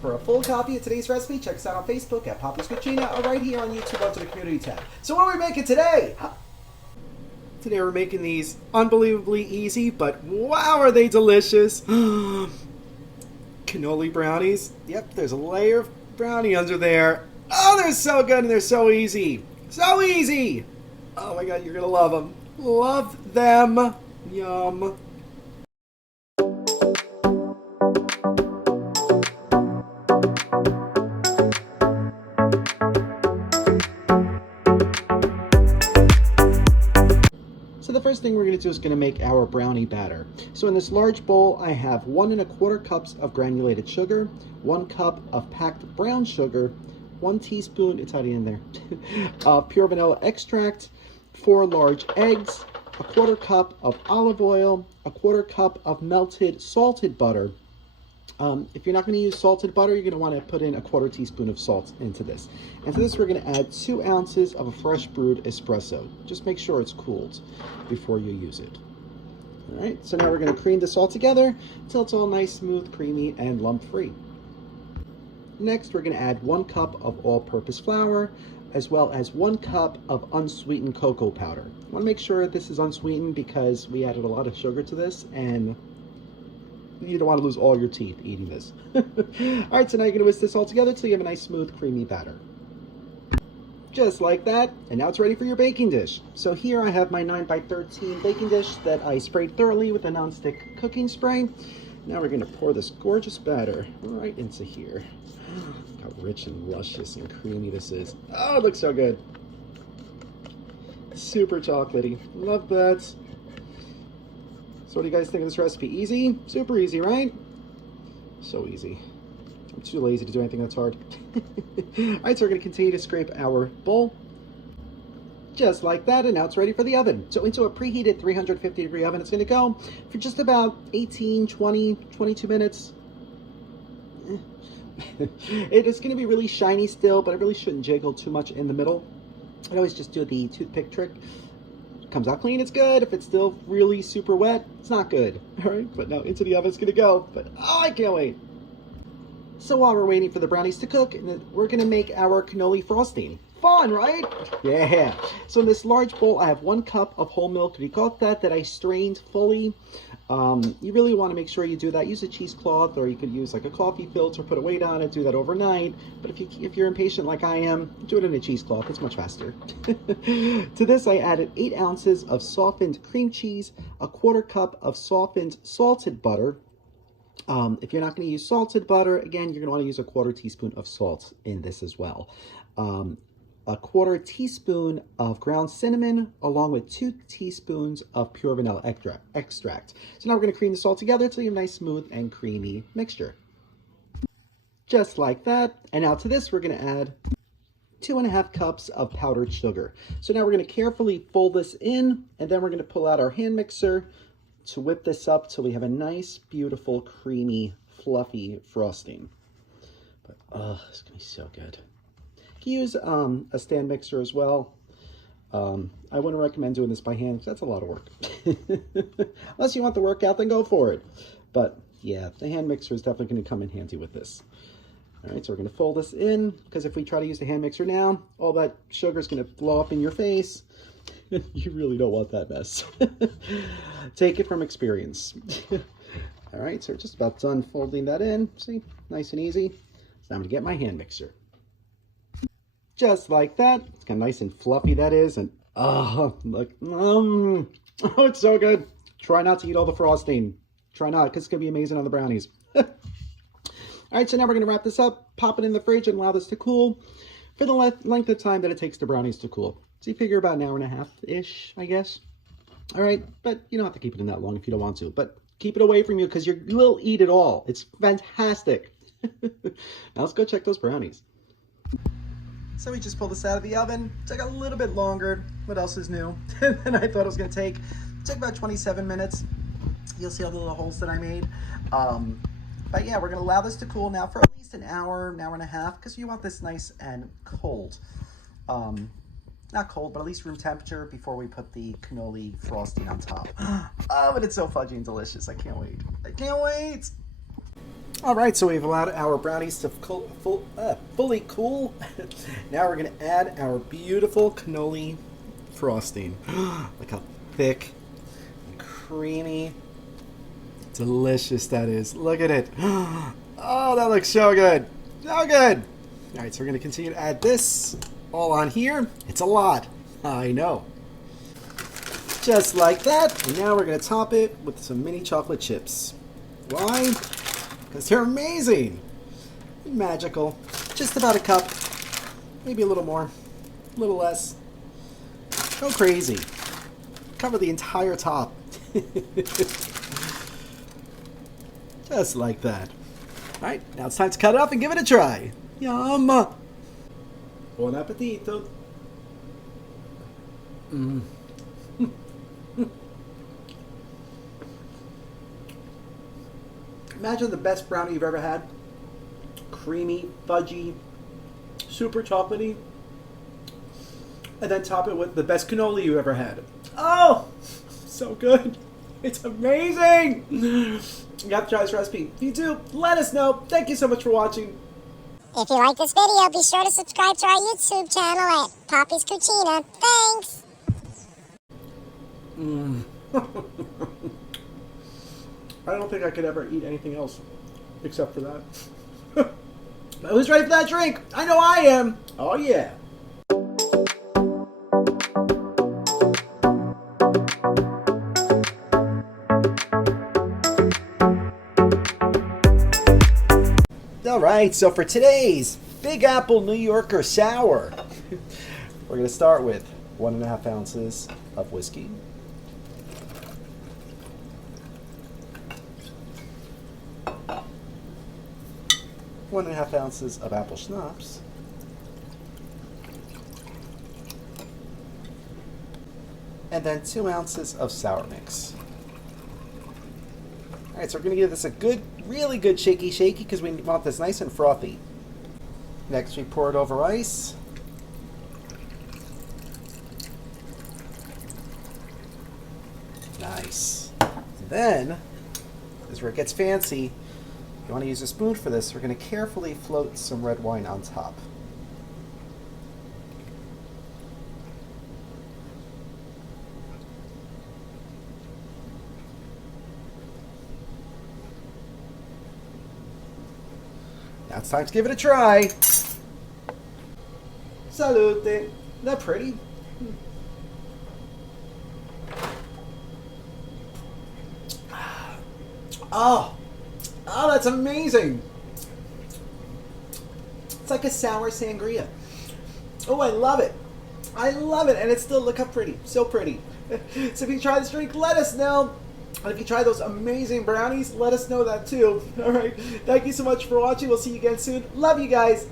For a full copy of today's recipe, check us out on Facebook at Papa's Cucina or right here on YouTube under the community tab. So what are we making today? Today we're making these unbelievably easy, but wow, are they delicious. Cannoli brownies. Yep, there's a layer of brownie under there. Oh, they're so good and they're so easy. So easy. Oh my God, you're gonna love them. Love them. Yum. So the first thing we're going to do is going to make our brownie batter. So in this large bowl, I have 1 1/4 cups of granulated sugar, 1 cup of packed brown sugar, 1 teaspoon, it's already in there, of pure vanilla extract, 4 large eggs, 1/4 cup of olive oil, 1/4 cup of melted salted butter. If you're not going to use salted butter, you're going to want to put in 1/4 teaspoon of salt into this. And to this, we're going to add 2 ounces of a fresh brewed espresso. Just make sure it's cooled before you use it. All right, so now we're going to cream this all together until it's all nice, smooth, creamy, and lump-free. Next, we're going to add 1 cup of all-purpose flour, as well as 1 cup of unsweetened cocoa powder. I want to make sure this is unsweetened because we added a lot of sugar to this, and you don't want to lose all your teeth eating this. All right, so now you're going to whisk this all together until you have a nice, smooth, creamy batter. Just like that, and now it's ready for your baking dish. So here I have my 9x13 baking dish that I sprayed thoroughly with a non-stick cooking spray. Now we're going to pour this gorgeous batter right into here. Look how rich and luscious and creamy this is. Oh, it looks so good. Super chocolatey. Love that. So what do you guys think of this recipe? Easy? Super easy, right? So easy. I'm too lazy to do anything that's hard. All right, so we're going to continue to scrape our bowl. Just like that, and now it's ready for the oven. So into a preheated 350-degree oven, it's going to go for just about 18, 20, 22 minutes. It is going to be really shiny still, but I really shouldn't jiggle too much in the middle. I always just do the toothpick trick. Comes out clean, it's good. If it's still really super wet, it's not good. All right, but now into the oven it's gonna go. But oh, I can't wait. So while we're waiting for the brownies to cook, we're gonna make our cannoli frosting. Fun, right? Yeah. So in this large bowl, I have 1 cup of whole milk ricotta that I strained fully. You really want to make sure you do that. Use a cheesecloth, or you could use like a coffee filter, put a weight on it, do that overnight. But if you're impatient like I am, do it in a cheesecloth. It's much faster. To this, I added 8 ounces of softened cream cheese, 1/4 cup of softened salted butter. If you're not going to use salted butter, again, you're going to want to use 1/4 teaspoon of salt in this as well. 1/4 teaspoon of ground cinnamon, along with 2 teaspoons of pure vanilla extract. So now we're going to cream this all together until you have a nice, smooth, and creamy mixture. Just like that. And now to this, we're going to add 2 1/2 cups of powdered sugar. So now we're going to carefully fold this in, and then we're going to pull out our hand mixer to whip this up till we have a nice, beautiful, creamy, fluffy frosting. But oh, it's going to be so good. You can use a stand mixer as well. I wouldn't recommend doing this by hand because that's a lot of work. Unless you want the workout, then go for it. But yeah, the hand mixer is definitely going to come in handy with this. All right, so we're going to fold this in, because if we try to use the hand mixer now, all that sugar is going to blow up in your face. You really don't want that mess. Take it from experience. All right, so we're just about done folding that in. See, nice and easy. So I'm going to get my hand mixer. Just like that. It's kind of nice and fluffy, that is. And oh, look. Oh, it's so good. Try not to eat all the frosting. Try not, because it's going to be amazing on the brownies. All right, so now we're going to wrap this up, pop it in the fridge, and allow this to cool for the length of time that it takes the brownies to cool. So you figure about 1.5 hours-ish, I guess. All right, but you don't have to keep it in that long if you don't want to. But keep it away from you, because you will eat it all. It's fantastic. Now let's go check those brownies. So we just pulled this out of the oven. Took a little bit longer. What else is new than I thought it was going to take? It took about 27 minutes. You'll see all the little holes that I made. But yeah, we're going to allow this to cool now for at least an hour, 1.5 hours, because you want this nice and cold. Not cold, but at least room temperature before we put the cannoli frosting on top. Oh, but it's so fudgy and delicious. I can't wait. I can't wait. All right, so we've allowed our brownies to fully cool. Now we're going to add our beautiful cannoli frosting. Look how thick and creamy, delicious that is. Look at it. Oh, that looks so good. So good. All right, so we're going to continue to add this all on here. It's a lot. I know. Just like that. And now we're going to top it with some mini chocolate chips. Why? Because they're amazing. Magical. Just about a cup. Maybe a little more. A little less. Go crazy. Cover the entire top. Just like that. Alright, now it's time to cut it up and give it a try. Yum! Buon appetito. Mm. Imagine the best brownie you've ever had. Creamy, fudgy, super chocolatey. And then top it with the best cannoli you've ever had. Oh! So good. It's amazing! You have to try this recipe. If you do, let us know. Thank you so much for watching. If you like this video, be sure to subscribe to our YouTube channel at Poppy's Cucina. Thanks! I don't think I could ever eat anything else except for that. But who's ready for that drink? I know I am. Oh yeah. All right, so for today's Big Apple New Yorker Sour, we're going to start with 1.5 ounces of whiskey. 1.5 ounces of apple schnapps, and then 2 ounces of sour mix. All right, so we're going to give this a good, really good shaky because we want this nice and frothy. Next, we pour it over ice. Nice. Then, this is where it gets fancy. You want to use a spoon for this. We're going to carefully float some red wine on top. Now it's time to give it a try. Salute. Isn't that pretty? Oh, that's amazing. It's like a sour sangria. Oh, I love it. I love it. And it's still, look how pretty. So pretty. So if you try this drink, let us know. And if you try those amazing brownies, let us know that too. All right. Thank you so much for watching. We'll see you again soon. Love you guys.